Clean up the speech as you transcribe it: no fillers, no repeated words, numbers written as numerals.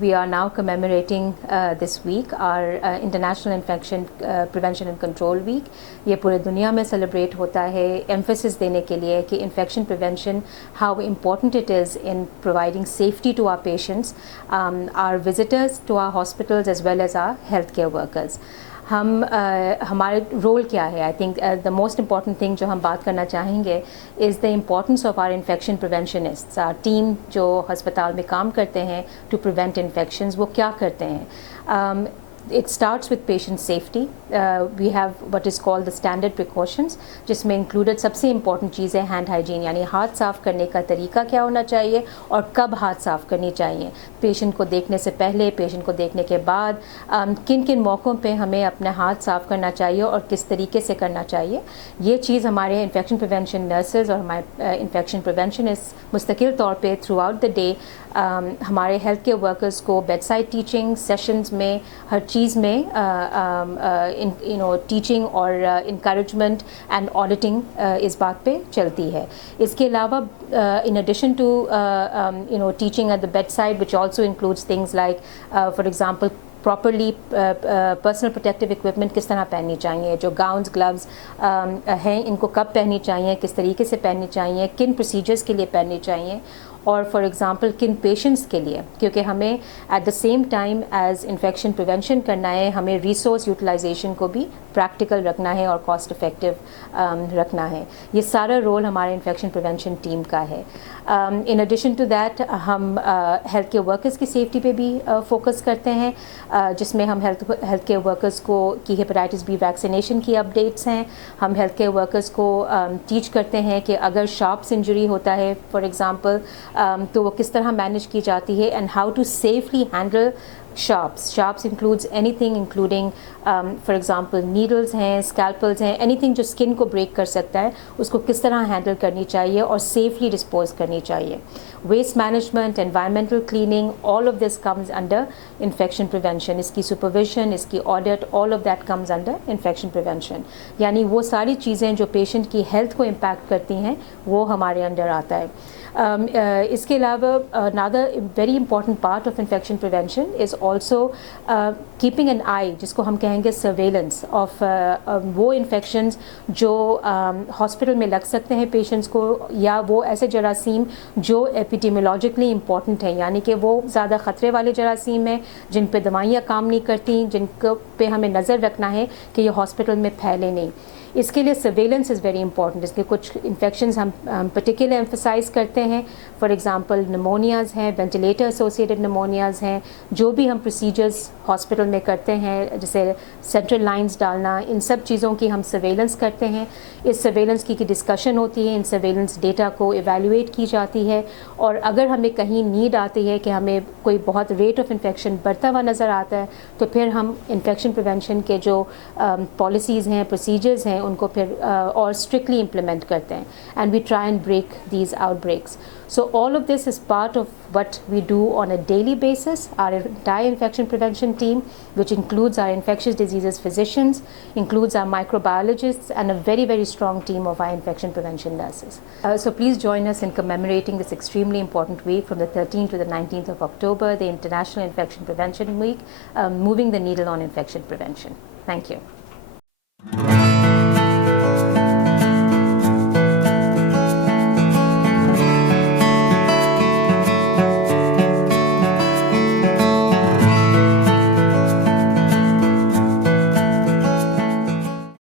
We are now commemorating this week our International Infection Prevention and Control Week. ये पूरे दुनिया में celebrate होता है emphasis देने के लिए कि infection prevention, how important it is in providing safety to our patients, our visitors to our hospitals as well as our healthcare workers. हमारे रोल क्या है? I think the most important thing जो हम बात करना चाहेंगे is the importance of our infection preventionists. Our team जो हस्पताल में काम करते हैं टू प्रिवेंट इन्फेक्शंस, वो क्या करते हैं? It starts with patient safety. We have what is called the standard precautions, जिसमें included सबसे important चीज़ है hand hygiene, यानी हाथ साफ़ करने का तरीका क्या होना चाहिए और कब हाथ साफ़ करनी चाहिए. पेशेंट को देखने से पहले, पेशेंट को देखने के बाद, किन किन मौक़ों पे हमें अपने हाथ साफ़ करना चाहिए और किस तरीके से करना चाहिए. ये चीज़ हमारे इन्फेक्शन प्रिवेंशन नर्सेज और हमारे इन्फेक्शन प्रिवेंशनिस्ट मुस्तकिल तौर पे थ्रू आउट द डे हमारे हेल्थ केयर वर्कर्स को बेड साइड टीचिंग सेशंस में, हर चीज़ में टीचिंग और इंकरेजमेंट एंड ऑडिटिंग इस बात पे चलती है. इसके अलावा in addition to teaching at the bedside, which also includes things like for example properly personal protective equipment किस तरह पहननी चाहिए, जो गाउन्स ग्लव्स हैं इनको कब पहननी चाहिए, किस तरीके से पहननी चाहिए, किन प्रोसीजर्स के लिए पहननी चाहिए, और फॉर एग्ज़ाम्पल किन पेशेंट्स के लिए, क्योंकि हमें at the same time as infection prevention करना है, हमें रिसोर्स यूटिलाइजेशन को भी प्रैक्टिकल रखना है और कॉस्ट इफ़ेक्टिव रखना है. ये सारा रोल हमारे इन्फेक्शन प्रिवेंशन टीम का है. इन एडिशन टू दैट हम हेल्थ केयर वर्कर्स की सेफ्टी पे भी फोकस करते हैं, जिसमें हम हेल्थ केयर वर्कर्स को की हेपेटाइटिस बी वैक्सीनेशन की अपडेट्स हैं. हम हेल्थ केयर वर्कर्स को टीच करते हैं कि अगर शार्प्स इंजरी होता है फॉर एग्ज़ाम्पल तो वो किस तरह मैनेज की जाती है, and how to safely handle sharps. Sharps includes anything including for example needles हैं, scalpels हैं, anything जो skin को break कर सकता है उसको किस तरह handle करनी चाहिए और safely dispose करनी चाहिए. Waste management, environmental cleaning, all of this comes under infection prevention. इसकी supervision, इसकी audit, all of that comes under infection prevention. यानी वो सारी चीज़ें जो patient की health को impact करती हैं वो हमारे अंदर आता है. इसके अलावा another very important part of infection prevention is also keeping an eye, जिसको हम कहेंगे surveillance of वो infections जो hospital में लग सकते हैं patients को, या वो ऐसे जरासीम जो epidemiologically important हैं, यानी कि वो ज़्यादा ख़तरे वाले जरासीम हैं जिन पे दवाइयाँ काम नहीं करती, जिन पे हमें नज़र रखना है कि ये hospital में फैले नहीं. इसके लिए सर्वेलेंस इज़ वेरी इंपॉर्टेंट. इसके कुछ इन्फेक्शंस हम पर्टिकुलर एम्फसाइज करते हैं. फॉर एग्जांपल निमोनियाज़ हैं, वेंटिलेटर एसोसिएटेड निमोनियाज़ हैं, जो भी हम प्रोसीजर्स हॉस्पिटल में करते हैं जैसे सेंट्रल लाइंस डालना, इन सब चीज़ों की हम सर्वेलेंस करते हैं. इस सर्वेलेंस की डिस्कशन होती है, इन सर्वेलेंस डेटा को एवेल्यूएट की जाती है, और अगर हमें कहीं नीड आती है कि हमें कोई बहुत रेट ऑफ इन्फेक्शन बढ़ता हुआ नज़र आता है तो फिर हम इन्फेक्शन प्रिवेंशन के जो पॉलिसीज़ हैं, प्रोसीजर्स हैं, उनको फिर और स्ट्रिक्टली इम्प्लीमेंट करते हैं. And we try and break these outbreaks. So all of this is part of what we do on a daily basis. Our entire infection prevention team, which includes our infectious diseases physicians, includes our microbiologists, and a very, very strong team of our infection prevention nurses. So please join us in commemorating this extremely important week from the 13th to the 19th of October, the International Infection Prevention Week, moving the needle on infection prevention. Thank you.